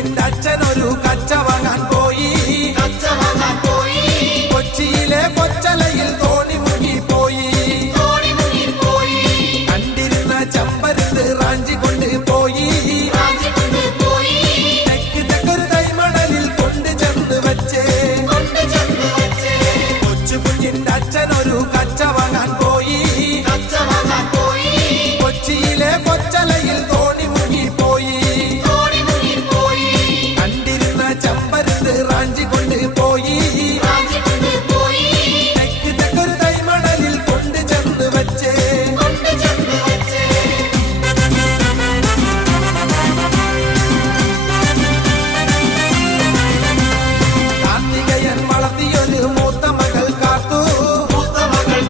കുഞ്ഞിന്റെ അച്ഛനൊരു കച്ച വാങ്ങാൻ പോയി. കൊച്ചിയിലെ കൊച്ചലയിൽ തോണി മുങ്ങിപ്പോയി. കണ്ടിരുന്ന ചമ്പരത്ത് റാഞ്ചി കൊണ്ട് പോയി. തെക്കൊരു തൈമണലിൽ കൊണ്ട് ചെന്ന് വെച്ചേ. കൊച്ചു കുഞ്ഞിന്റെ അച്ഛനൊരു കച്ച വാങ്ങാൻ